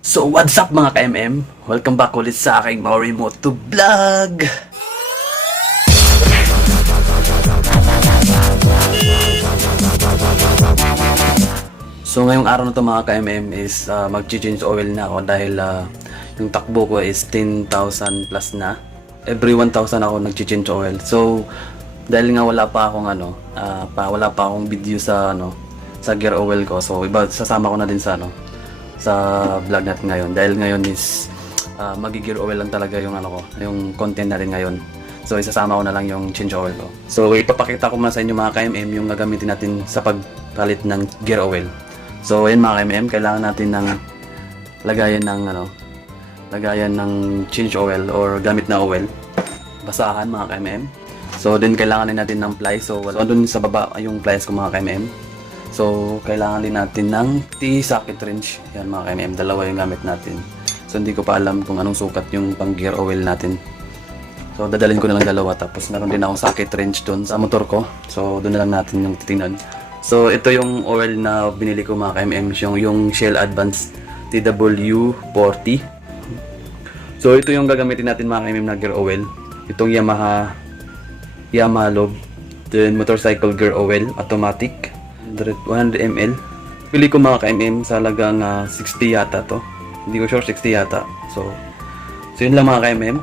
So what's up mga ka-MM? Welcome back ulit sa aking Morimoto Vlog! So ngayong araw na to mga ka-MM is mag-change oil na ako dahil yung takbo ko is 10,000 plus na. Every 1,000 ako nag-change oil. So dahil nga wala pa akong video sa sa gear oil ko. So sasama ko na din sa vlog natin ngayon dahil ngayon is magi-gear oil lang talaga yung yung content natin ngayon. So isasama ko na lang yung change oil ko. So ipapakita ko muna sa inyo mga ka-MM yung gagamitin natin sa pagpalit ng gear oil. So ayun mga ka-MM, kailangan natin ng lagayan ng change oil or gamit na oil. Basahan mga ka-MM. So then kailangan din natin ng plies. So doon sa baba yung plies ko mga ka-MM. So kailangan din natin ng T-socket wrench. Yan mga ka-MM, dalawa yung gamit natin. So hindi ko pa alam kung anong sukat yung pang gear oil natin. So dadalhin ko na lang dalawa, tapos meron din akong socket wrench doon sa motor ko. So doon na lang natin yung titingnan. So ito yung oil na binili ko mga ka-MM, yung Shell Advance TW40. So ito yung gagamitin natin mga ka-MM na gear oil. Itong Yamaha Lob, then motorcycle gear oil, automatic, 100 ml. Bili ko mga ka-MM sa halagang 60 yata to. Hindi ko sure, 60 yata. So yun lang mga ka-MM.